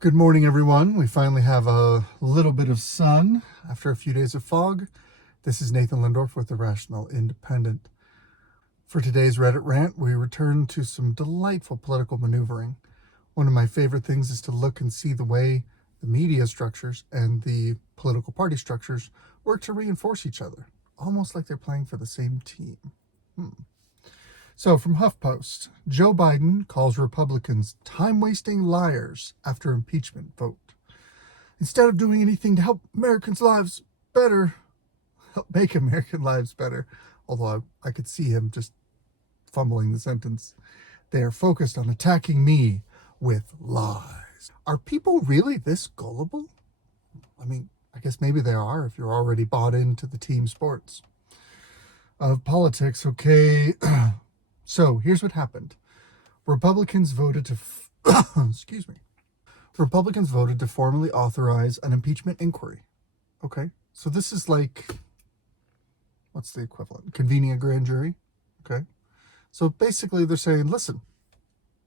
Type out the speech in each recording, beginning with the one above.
Good morning, everyone. We finally have a little bit of sun after a few days of fog. This is Nathan Lindorf with The Rational Independent. For today's Reddit rant, we return to some delightful political maneuvering. One of my favorite things is to look and see the way the media structures and the political party structures work to reinforce each other, almost like they're playing for the same team. So from HuffPost, Joe Biden calls Republicans time-wasting liars after impeachment vote. Instead of doing anything to help Americans' lives better, help make American lives better, although I could see him just fumbling the sentence, they are focused on attacking me with lies. Are people really this gullible? I mean, I guess maybe they are if you're already bought into the team sports of politics. Okay. So here's what happened. Republicans voted to Republicans voted to formally authorize an impeachment inquiry. Okay. So this is like, what's the equivalent? Convening a grand jury. Okay. So basically they're saying, listen,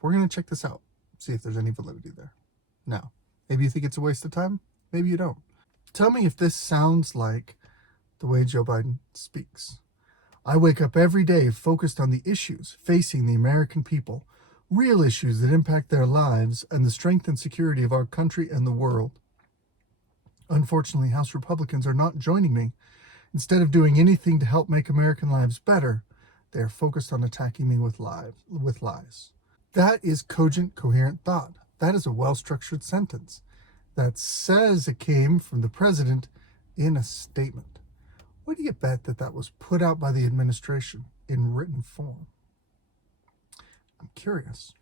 we're going to check this out. See if there's any validity there. Now, maybe you think it's a waste of time. Maybe you don't. Tell me if this sounds like the way Joe Biden speaks. I wake up every day focused on the issues facing the American people, real issues that impact their lives and the strength and security of our country and the world. Unfortunately, House Republicans are not joining me. Instead of doing anything to help make American lives better, they are focused on attacking me with lies. That is cogent, coherent thought. That is a well-structured sentence that says it came from the president in a statement. What do you bet that was put out by the administration in written form? I'm curious.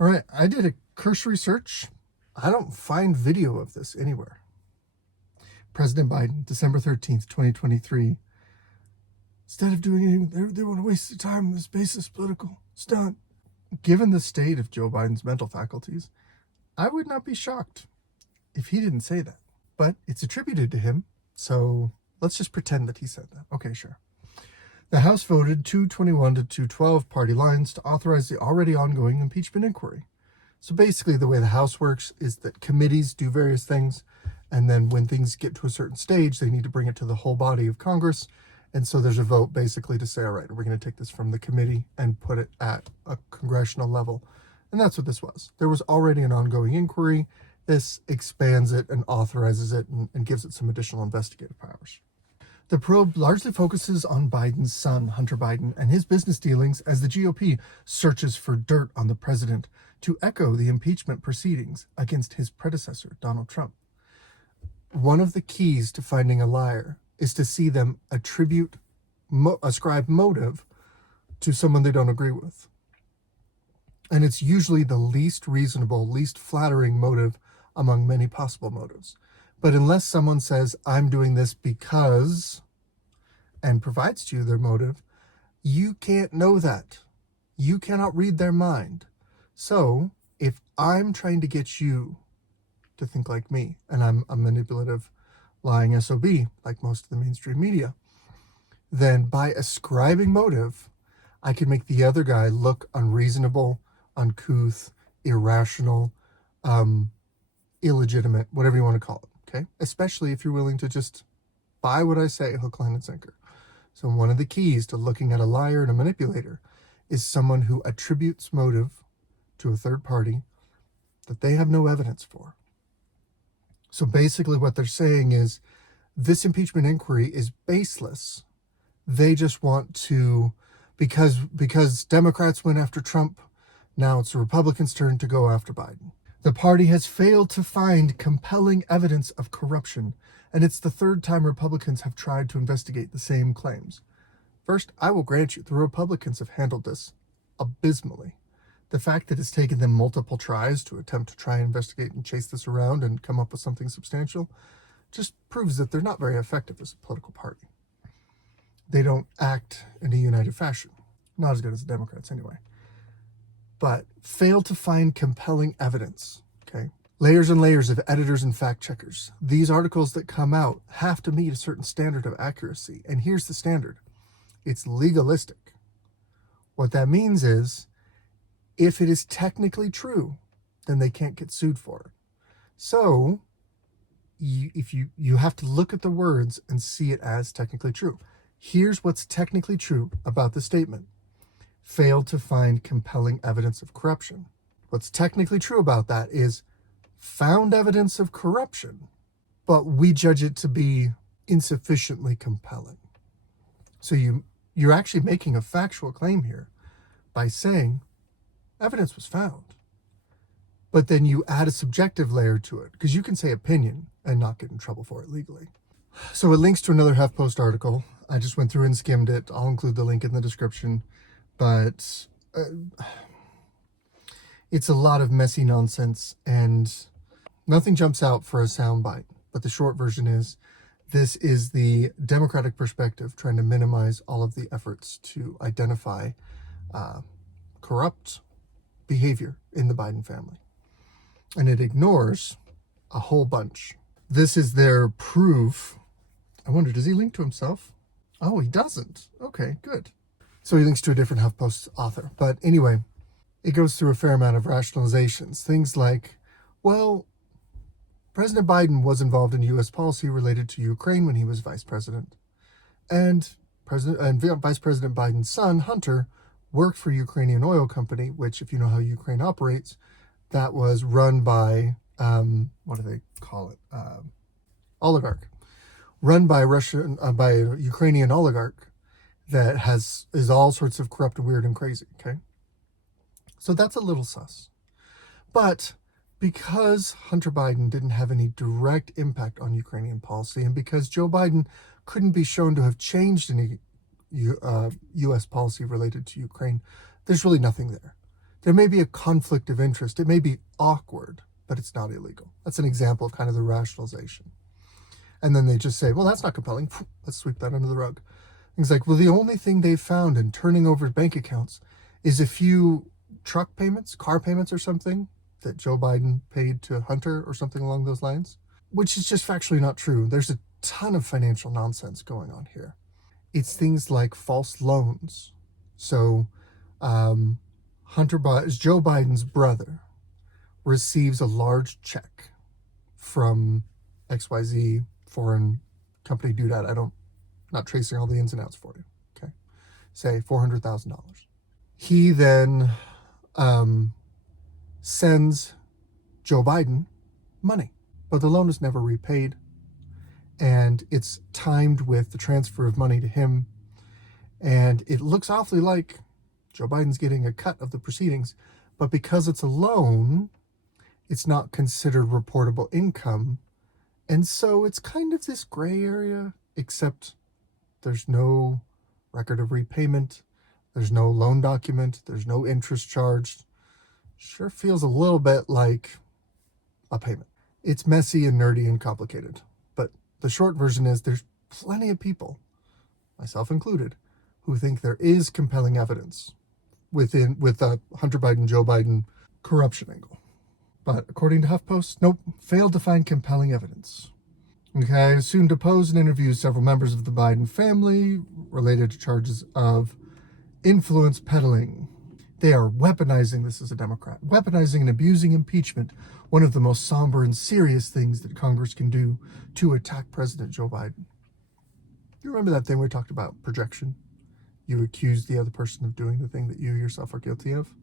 All right, I did a cursory search. I don't find video of this anywhere. President Biden, December 13th, 2023. Instead of doing anything, they want to waste their time on this baseless political stunt. Given the state of Joe Biden's mental faculties, I would not be shocked if he didn't say that. But it's attributed to him, so let's just pretend that he said that. Okay, sure. The House voted 221 to 212 party lines to authorize the already ongoing impeachment inquiry. So basically the way the House works is that committees do various things, and then when things get to a certain stage, they need to bring it to the whole body of Congress. And so there's a vote basically to say, all right, we're going to take this from the committee and put it at a congressional level. And that's what this was. There was already an ongoing inquiry. This expands it and authorizes it and gives it some additional investigative powers. The probe largely focuses on Biden's son, Hunter Biden, and his business dealings as the GOP searches for dirt on the president to echo the impeachment proceedings against his predecessor, Donald Trump. One of the keys to finding a liar is to see them ascribe motive to someone they don't agree with. And it's usually the least reasonable, least flattering motive among many possible motives. But unless someone says, I'm doing this because, and provides to you their motive, you can't know that. You cannot read their mind. So if I'm trying to get you to think like me, and I'm a manipulative, lying SOB, like most of the mainstream media, then by ascribing motive, I can make the other guy look unreasonable, uncouth, irrational, illegitimate, whatever you want to call it. Okay? Especially if you're willing to just buy what I say, hook, line, and sinker. So one of the keys to looking at a liar and a manipulator is someone who attributes motive to a third party that they have no evidence for. So basically what they're saying is this impeachment inquiry is baseless. They just want to, because Democrats went after Trump, now it's the Republicans' turn to go after Biden. The party has failed to find compelling evidence of corruption, and it's the third time Republicans have tried to investigate the same claims. First, I will grant you, the Republicans have handled this abysmally. The fact that it's taken them multiple tries to attempt to try and investigate and chase this around and come up with something substantial just proves that they're not very effective as a political party. They don't act in a united fashion. Not as good as the Democrats anyway. But fail to find compelling evidence, okay? Layers and layers of editors and fact checkers. These articles that come out have to meet a certain standard of accuracy. And here's the standard. It's legalistic. What that means is, if it is technically true, then they can't get sued for it. So you have to look at the words and see it as technically true. Here's what's technically true about the statement. Failed to find compelling evidence of corruption. What's technically true about that is found evidence of corruption, but we judge it to be insufficiently compelling. So you're actually making a factual claim here by saying evidence was found. But then you add a subjective layer to it, because you can say opinion and not get in trouble for it legally. So it links to another HuffPost article. I just went through and skimmed it. I'll include the link in the description. But it's a lot of messy nonsense, and nothing jumps out for a soundbite. But the short version is, this is the Democratic perspective trying to minimize all of the efforts to identify corrupt behavior in the Biden family. And it ignores a whole bunch. This is their proof. I wonder, does he link to himself? Oh, he doesn't. Okay, good. So he links to a different HuffPost author. But anyway, it goes through a fair amount of rationalizations. Things like, well, President Biden was involved in U.S. policy related to Ukraine when he was vice president. And Vice President Biden's son, Hunter, worked for a Ukrainian oil company, which, if you know how Ukraine operates, that was run by, what do they call it? Oligarch. Run by by a Ukrainian oligarch that is all sorts of corrupt and weird and crazy, okay? So that's a little sus. But because Hunter Biden didn't have any direct impact on Ukrainian policy, and because Joe Biden couldn't be shown to have changed any U.S. policy related to Ukraine, there's really nothing there. There may be a conflict of interest. It may be awkward, but it's not illegal. That's an example of kind of the rationalization. And then they just say, well, that's not compelling. Let's sweep that under the rug. Things like, well, the only thing they've found in turning over bank accounts is a few truck payments, car payments or something that Joe Biden paid to Hunter or something along those lines, which is just factually not true. There's a ton of financial nonsense going on here. It's things like false loans. So Joe Biden's brother receives a large check from XYZ foreign company doodad. Not tracing all the ins and outs for you. Okay. Say $400,000. He then sends Joe Biden money, but the loan is never repaid. And it's timed with the transfer of money to him. And it looks awfully like Joe Biden's getting a cut of the proceedings, but because it's a loan, it's not considered reportable income. And so it's kind of this gray area, except there's no record of repayment. There's no loan document. There's no interest charged. Sure feels a little bit like a payment. It's messy and nerdy and complicated. But the short version is there's plenty of people, myself included, who think there is compelling evidence with the Hunter Biden, Joe Biden corruption angle. But according to HuffPost, nope, failed to find compelling evidence. Okay, soon deposed and interviewed several members of the Biden family related to charges of influence peddling. They are weaponizing, this is a Democrat, weaponizing and abusing impeachment, one of the most somber and serious things that Congress can do to attack President Joe Biden. You remember that thing we talked about, projection? You accuse the other person of doing the thing that you yourself are guilty of.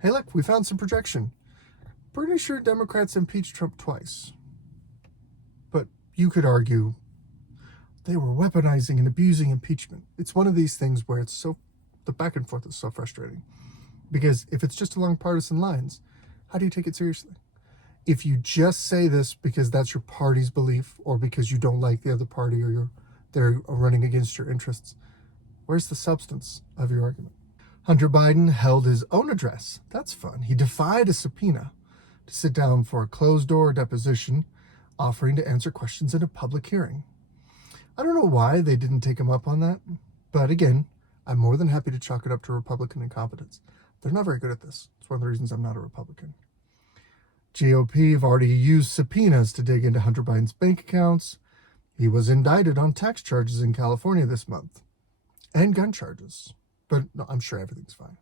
Hey, look, we found some projection. Pretty sure Democrats impeached Trump twice. But you could argue they were weaponizing and abusing impeachment. It's one of these things where the back and forth is so frustrating. Because if it's just along partisan lines, how do you take it seriously? If you just say this because that's your party's belief, or because you don't like the other party, or they're running against your interests, where's the substance of your argument? Hunter Biden held his own address. That's fun. He defied a subpoena to sit down for a closed-door deposition, offering to answer questions in a public hearing. I don't know why they didn't take him up on that, but again, I'm more than happy to chalk it up to Republican incompetence. They're not very good at this. It's one of the reasons I'm not a Republican. GOP have already used subpoenas to dig into Hunter Biden's bank accounts. He was indicted on tax charges in California this month, and gun charges. But no, I'm sure everything's fine.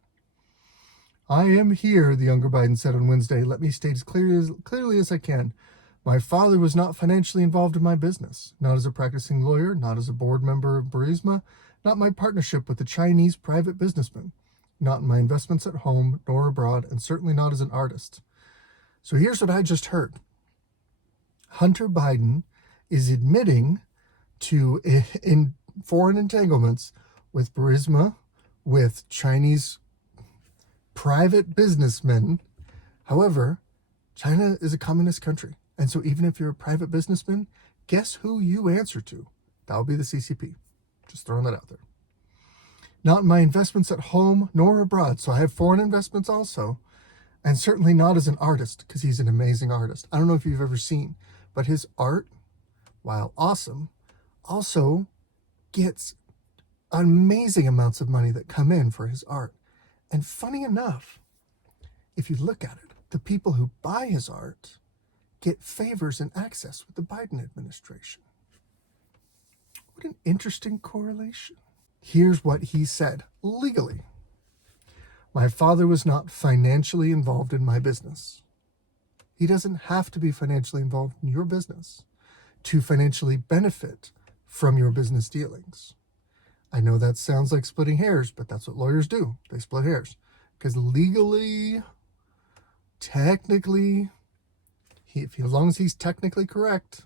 I am here, the younger Biden said on Wednesday. Let me state as clearly as I can. My father was not financially involved in my business, not as a practicing lawyer, not as a board member of Burisma, not my partnership with a Chinese private businessman, not in my investments at home nor abroad, and certainly not as an artist. So here's what I just heard. Hunter Biden is admitting to in foreign entanglements with Burisma, with Chinese private businessmen. However, China is a communist country. And so even if you're a private businessman, guess who you answer to? That'll be the CCP. Just throwing that out there. Not in my investments at home nor abroad. So I have foreign investments also. And certainly not as an artist, because he's an amazing artist. I don't know if you've ever seen, but his art, while awesome, also gets amazing amounts of money that come in for his art. And funny enough, if you look at it, the people who buy his art get favors and access with the Biden administration. What an interesting correlation. Here's what he said legally. My father was not financially involved in my business. He doesn't have to be financially involved in your business to financially benefit from your business dealings. I know that sounds like splitting hairs, but that's what lawyers do. They split hairs. Because legally, technically, as long as he's technically correct,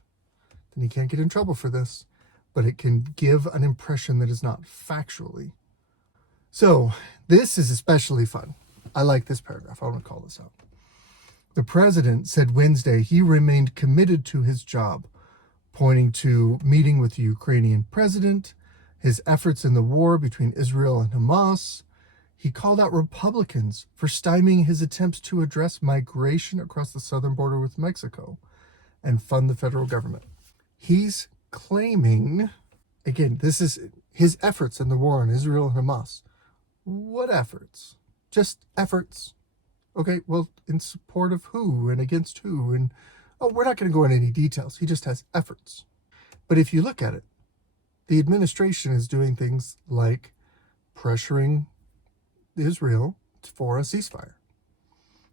then he can't get in trouble for this. But it can give an impression that is not factually. So this is especially fun. I like this paragraph. I want to call this out. The president said Wednesday he remained committed to his job, pointing to meeting with the Ukrainian president, his efforts in the war between Israel and Hamas. He called out Republicans for stymieing his attempts to address migration across the southern border with Mexico and fund the federal government. He's claiming, again, this is his efforts in the war on Israel and Hamas. What efforts? Just efforts. Okay, well, in support of who and against who? And, we're not going to go into any details. He just has efforts. But if you look at it, the administration is doing things like pressuring Israel for a ceasefire.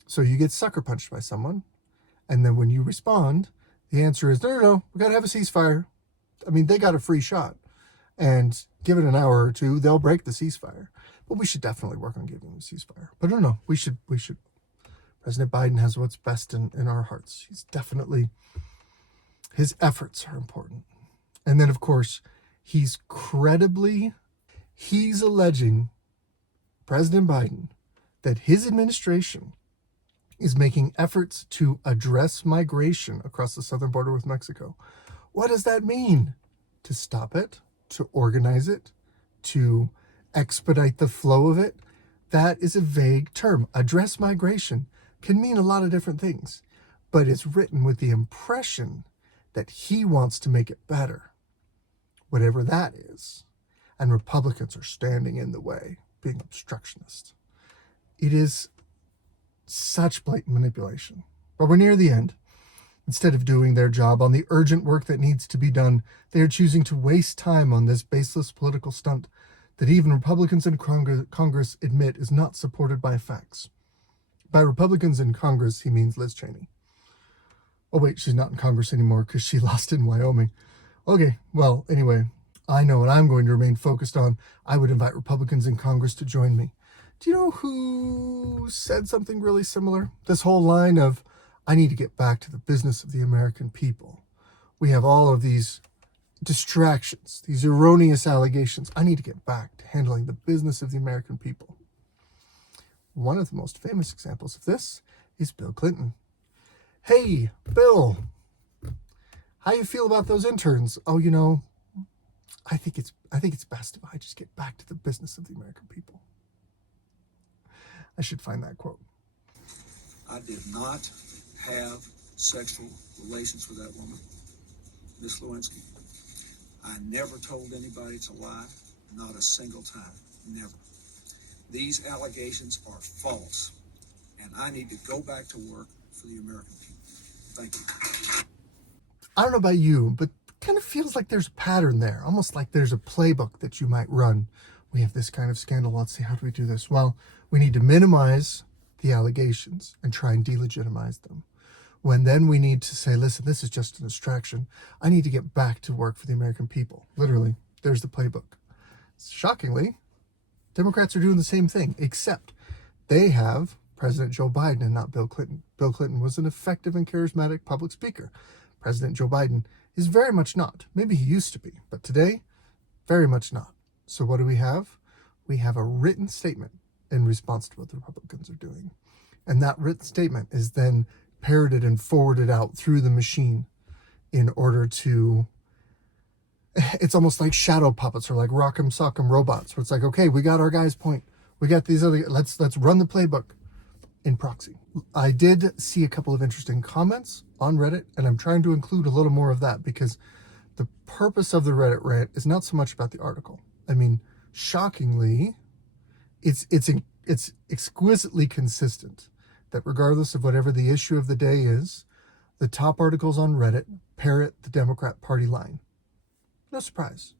So you get sucker punched by someone, and then when you respond, the answer is, no, we got to have a ceasefire. I mean, they got a free shot. And give it an hour or two, they'll break the ceasefire. But we should definitely work on giving them a ceasefire. But no, we should. President Biden has what's best in our hearts. His efforts are important. And then, of course, he's alleging, President Biden, that his administration is making efforts to address migration across the southern border with Mexico. What does that mean? To stop it? To organize it? To expedite the flow of it? That is a vague term. Address migration can mean a lot of different things, but it's written with the impression that he wants to make it better, whatever that is. And Republicans are standing in the way, being obstructionist. It is such blatant manipulation. But we're near the end. Instead of doing their job on the urgent work that needs to be done, they are choosing to waste time on this baseless political stunt that even Republicans in Congress admit is not supported by facts. By Republicans in Congress, he means Liz Cheney. Oh, wait, she's not in Congress anymore because she lost in Wyoming. Okay, well, anyway, I know what I'm going to remain focused on. I would invite Republicans in Congress to join me. Do you know who said something really similar? This whole line of, I need to get back to the business of the American people. We have all of these distractions, these erroneous allegations. I need to get back to handling the business of the American people. One of the most famous examples of this is Bill Clinton. Hey, Bill, how you feel about those interns? Oh, I think it's best if I just get back to the business of the American people. I should find that quote. I did not have sexual relations with that woman, Miss Lewinsky. I never told anybody to lie, not a single time, never. These allegations are false, and I need to go back to work for the American people. Thank you. I don't know about you, but it kind of feels like there's a pattern there, almost like there's a playbook that you might run. We have this kind of scandal. Let's see, how do we do this? Well, we need to minimize the allegations and try and delegitimize them. when then we need to say, listen, this is just a distraction. I need to get back to work for the American people. Literally, there's the playbook. Shockingly, Democrats are doing the same thing, except they have President Joe Biden and not Bill Clinton. Bill Clinton was an effective and charismatic public speaker. President Joe Biden is very much not. Maybe he used to be, but today, very much not. So what do we have? We have a written statement in response to what the Republicans are doing. And that written statement is then parroted and forwarded out through the machine in order to, it's almost like shadow puppets or like rock'em sock'em robots, where it's like, okay, we got our guy's point. We got these other, let's run the playbook in proxy. I did see a couple of interesting comments on Reddit, and I'm trying to include a little more of that because the purpose of the Reddit rant is not so much about the article. I mean, shockingly, it's exquisitely consistent that regardless of whatever the issue of the day is, the top articles on Reddit parrot the Democrat Party line. No surprise.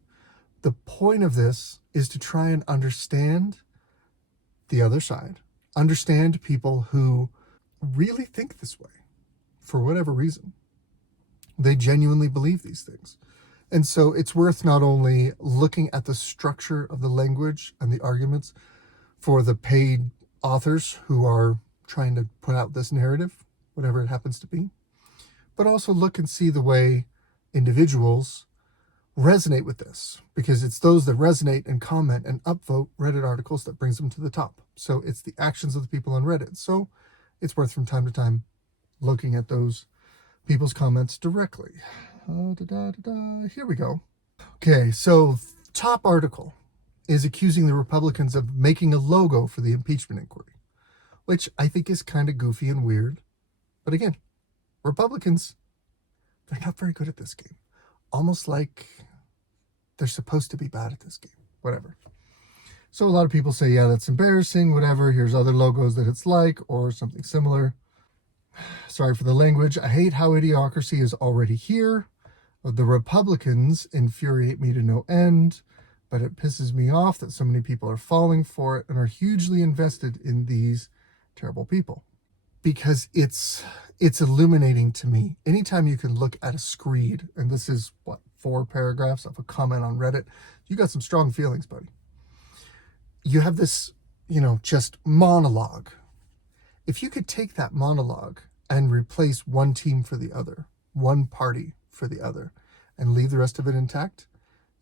The point of this is to try and understand the other side, understand people who really think this way for whatever reason. They genuinely believe these things. And so it's worth not only looking at the structure of the language and the arguments for the paid authors who are trying to put out this narrative, whatever it happens to be, but also look and see the way individuals resonate with this, because it's those that resonate and comment and upvote Reddit articles that brings them to the top. So it's the actions of the people on Reddit. So it's worth from time to time looking at those people's comments directly. Here we go. Okay, so top article is accusing the Republicans of making a logo for the impeachment inquiry, which I think is kind of goofy and weird. But again, Republicans, they're not very good at this game. Almost like they're supposed to be bad at this game. Whatever. So a lot of people say, yeah, that's embarrassing, whatever. Here's other logos that it's like, or something similar. Sorry for the language. I hate how idiocracy is already here. The Republicans infuriate me to no end, but it pisses me off that so many people are falling for it and are hugely invested in these terrible people. Because it's illuminating to me. Anytime you can look at a screed, and this is, 4 paragraphs of a comment on Reddit, you got some strong feelings, buddy. You have this, just monologue. If you could take that monologue and replace one team for the other, one party for the other, and leave the rest of it intact,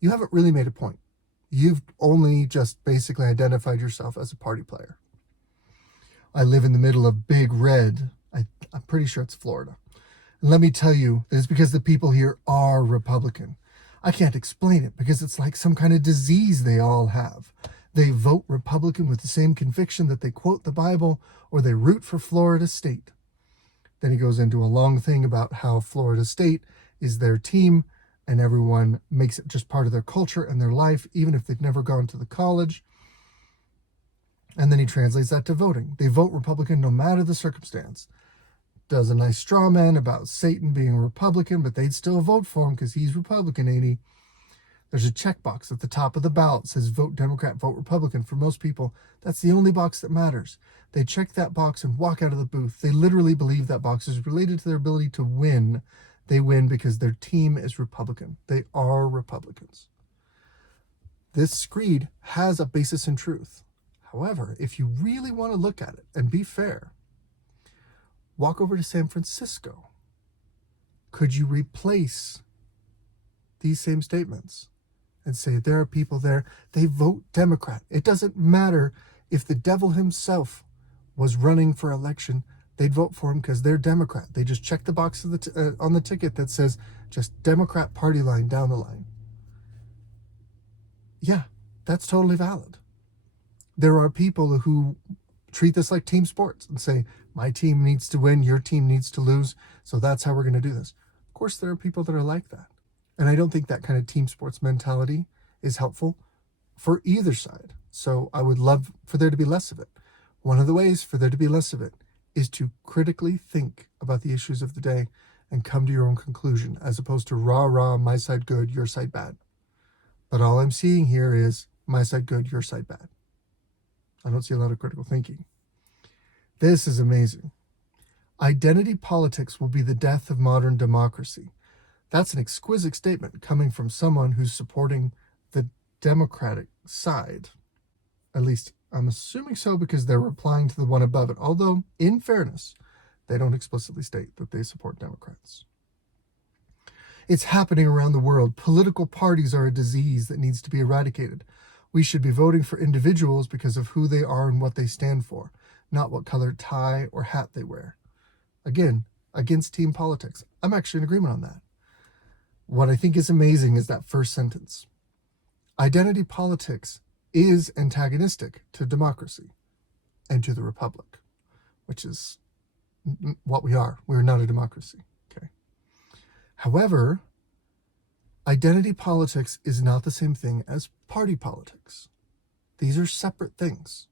you haven't really made a point. You've only just basically identified yourself as a party player. I live in the middle of Big Red. I'm pretty sure it's Florida. And let me tell you, it's because the people here are Republican. I can't explain it because it's like some kind of disease they all have. They vote Republican with the same conviction that they quote the Bible or they root for Florida State. Then he goes into a long thing about how Florida State is their team and everyone makes it just part of their culture and their life, even if they've never gone to the college. And then he translates that to voting. They vote Republican no matter the circumstance. Does a nice straw man about Satan being a Republican, but they'd still vote for him because he's Republican, ain't he? There's a checkbox at the top of the ballot that says vote Democrat, vote Republican. For most people, that's the only box that matters. They check that box and walk out of the booth. They literally believe that box is related to their ability to win. They win because their team is Republican. They are Republicans. This screed has a basis in truth. However, if you really want to look at it and be fair, walk over to San Francisco. Could you replace these same statements and say there are people there, they vote Democrat? It doesn't matter if the devil himself was running for election, they'd vote for him because they're Democrat. They just check the box of on the ticket that says just Democrat party line down the line. Yeah, that's totally valid. There are people who treat this like team sports and say, my team needs to win, your team needs to lose, so that's how we're going to do this. Of course, there are people that are like that. And I don't think that kind of team sports mentality is helpful for either side. So I would love for there to be less of it. One of the ways for there to be less of it is to critically think about the issues of the day and come to your own conclusion, as opposed to rah, my side good, your side bad. But all I'm seeing here is my side good, your side bad. I don't see a lot of critical thinking. This is amazing. Identity politics will be the death of modern democracy. That's an exquisite statement coming from someone who's supporting the Democratic side. At least I'm assuming so because they're replying to the one above it. Although, in fairness, they don't explicitly state that they support Democrats. It's happening around the world. Political parties are a disease that needs to be eradicated. We should be voting for individuals because of who they are and what they stand for, not what color tie or hat they wear. Again, against team politics. I'm actually in agreement on that. What I think is amazing is that first sentence. Identity politics is antagonistic to democracy and to the republic, which is what we are. We're not a democracy. Okay. However, identity politics is not the same thing as party politics. These are separate things,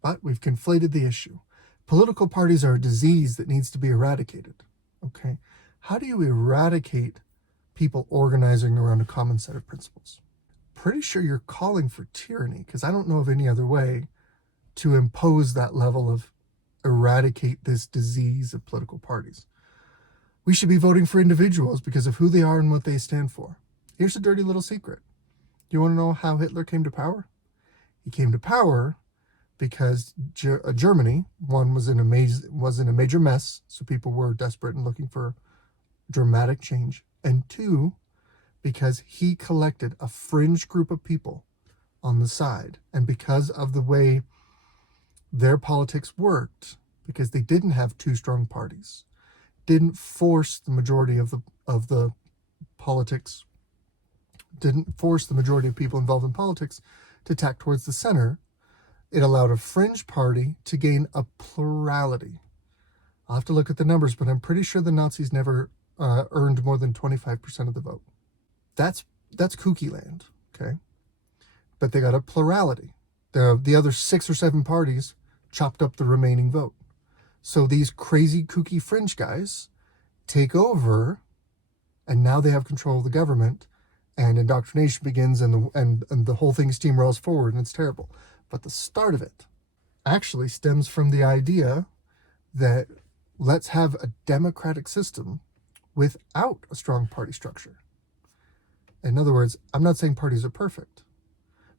but we've conflated the issue. Political parties are a disease that needs to be eradicated. Okay. How do you eradicate people organizing around a common set of principles? Pretty sure you're calling for tyranny, because I don't know of any other way to impose that level of eradicate this disease of political parties. We should be voting for individuals because of who they are and what they stand for. Here's a dirty little secret. Do you want to know how Hitler came to power? He came to power because Germany, one, was in a major mess, so people were desperate and looking for dramatic change, and two, because he collected a fringe group of people on the side, and because of the way their politics worked, because they didn't have two strong parties, didn't force the majority of the politics, didn't force the majority of people involved in politics to tack towards the center. It allowed a fringe party to gain a plurality. I'll have to look at the numbers, but I'm pretty sure the Nazis never earned more than 25% of the vote. That's kooky land, okay? But they got a plurality. The other 6 or 7 parties chopped up the remaining vote. So these crazy kooky fringe guys take over, and now they have control of the government, and indoctrination begins, and the whole thing steamrolls forward, and it's terrible. But the start of it actually stems from the idea that let's have a democratic system without a strong party structure. In other words, I'm not saying parties are perfect,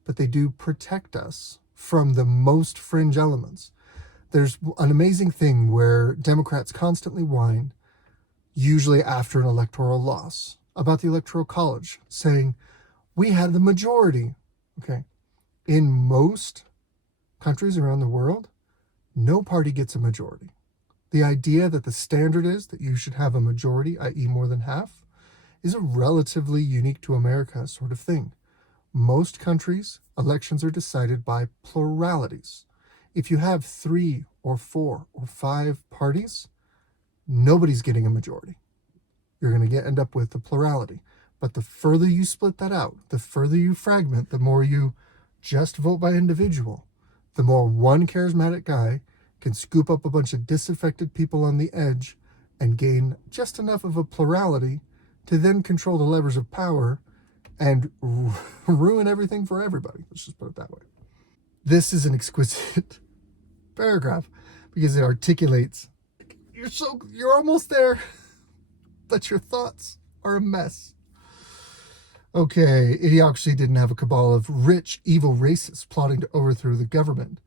but they do protect us from the most fringe elements. There's an amazing thing where Democrats constantly whine, usually after an electoral loss, about the Electoral College, saying, we had the majority. Okay. In most countries around the world, no party gets a majority. The idea that the standard is that you should have a majority, i.e. more than half, is a relatively unique to America sort of thing. Most countries, elections are decided by pluralities. If you have 3 or 4 or 5 parties, nobody's getting a majority. You're going to end up with a plurality. But the further you split that out, the further you fragment, the more you just vote by individual, the more one charismatic guy can scoop up a bunch of disaffected people on the edge and gain just enough of a plurality to then control the levers of power and ruin everything for everybody. Let's just put it that way. This is an exquisite paragraph because it articulates, you're almost there, but your thoughts are a mess. Okay, Idiocracy didn't have a cabal of rich, evil racists plotting to overthrow the government.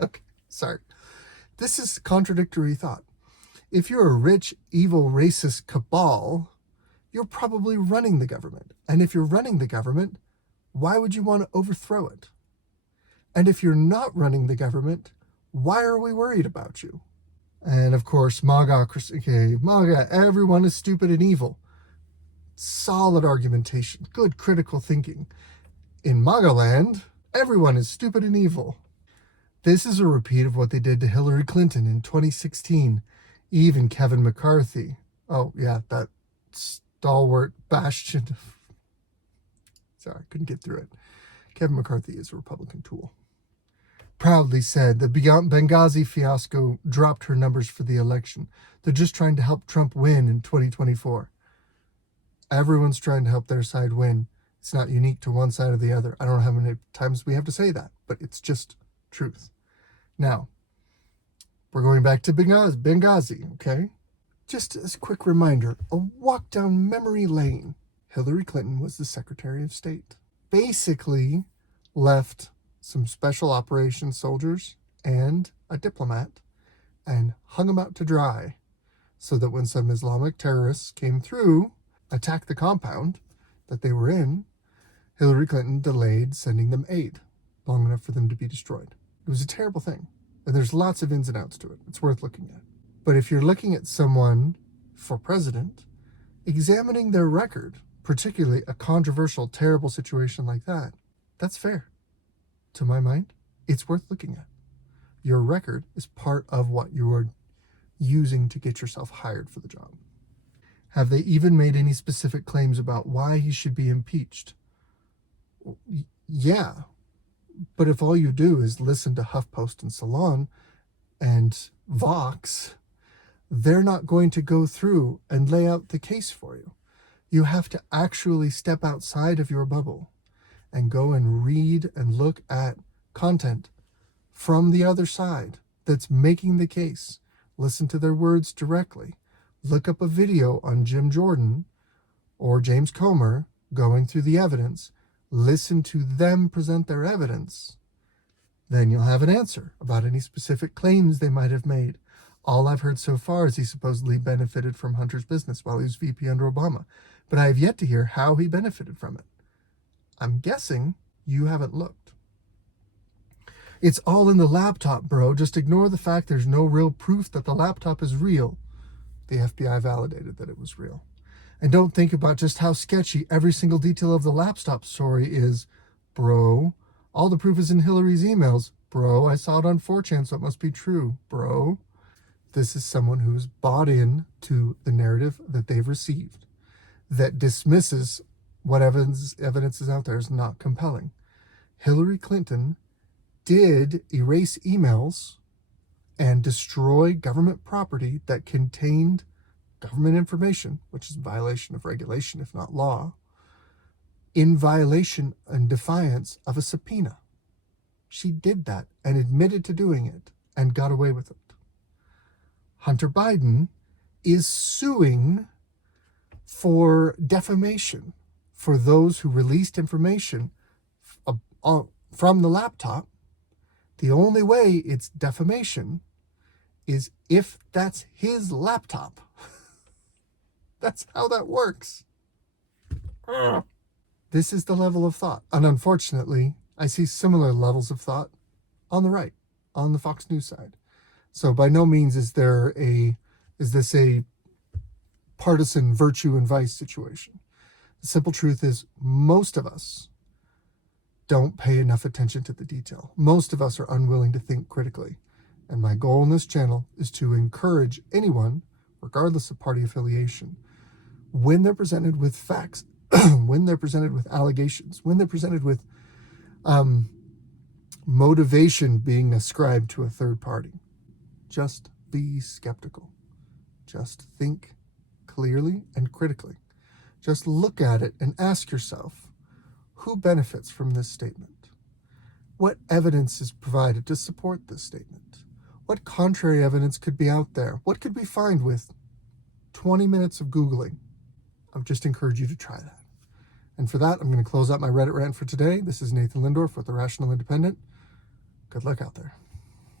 Okay, sorry. This is contradictory thought. If you're a rich, evil, racist cabal, you're probably running the government. And if you're running the government, why would you want to overthrow it? And if you're not running the government, why are we worried about you? And of course, MAGAocracy. Okay, MAGA, everyone is stupid and evil. Solid argumentation, good critical thinking. In MAGA land, everyone is stupid and evil. This is a repeat of what they did to Hillary Clinton in 2016. Even Kevin McCarthy. Oh, yeah, that stalwart bastion. Sorry, I couldn't get through it. Kevin McCarthy is a Republican tool. Proudly said the Benghazi fiasco dropped her numbers for the election. They're just trying to help Trump win in 2024. Everyone's trying to help their side win. It's not unique to one side or the other. I don't know how many times we have to say that, but it's just truth. Now, We're going back to Benghazi, okay? Just as a quick reminder, a walk down memory lane. Hillary Clinton was the Secretary of State. Basically left some special operations soldiers and a diplomat and hung them out to dry so that when some Islamic terrorists came through, attacked the compound that they were in, Hillary Clinton delayed sending them aid long enough for them to be destroyed. It was a terrible thing. And there's lots of ins and outs to it. It's worth looking at. But if you're looking at someone for president, examining their record, particularly a controversial, terrible situation like that, that's fair. To my mind, it's worth looking at. Your record is part of what you are using to get yourself hired for the job. Have they even made any specific claims about why he should be impeached? Yeah. But if all you do is listen to HuffPost and Salon and Vox, they're not going to go through and lay out the case for you. You have to actually step outside of your bubble and go and read and look at content from the other side that's making the case. Listen to their words directly. Look up a video on Jim Jordan or James Comer going through the evidence. Listen to them present their evidence. Then you'll have an answer about any specific claims they might have made. All I've heard so far is he supposedly benefited from Hunter's business while he was VP under Obama. But I have yet to hear how he benefited from it. I'm guessing you haven't looked. It's all in the laptop, bro. Just ignore the fact there's no real proof that the laptop is real. The FBI validated that it was real. And don't think about just how sketchy every single detail of the laptop story is. Bro, all the proof is in Hillary's emails. Bro, I saw it on 4chan, so it must be true. Bro, this is someone who's bought in to the narrative that they've received that dismisses what evidence is out there as not compelling. Hillary Clinton did erase emails and destroy government property that contained government information, which is a violation of regulation, if not law, in violation and defiance of a subpoena. She did that and admitted to doing it and got away with it. Hunter Biden is suing for defamation for those who released information from the laptop. The only way it's defamation is if that's his laptop. That's how that works. This is the level of thought. And unfortunately, I see similar levels of thought on the right, on the Fox News side. So by no means is this a partisan virtue and vice situation. The simple truth is most of us don't pay enough attention to the detail. Most of us are unwilling to think critically. And my goal in this channel is to encourage anyone, regardless of party affiliation, when they're presented with facts, when they're presented with allegations, when they're presented with motivation being ascribed to a third party, just be skeptical. Just think clearly and critically. Just look at it and ask yourself, who benefits from this statement? What evidence is provided to support this statement? What contrary evidence could be out there? What could we find with 20 minutes of Googling? I would just encourage you to try that. And for that, I'm going to close out my Reddit rant for today. This is Nathan Lindorf with The Rational Independent. Good luck out there.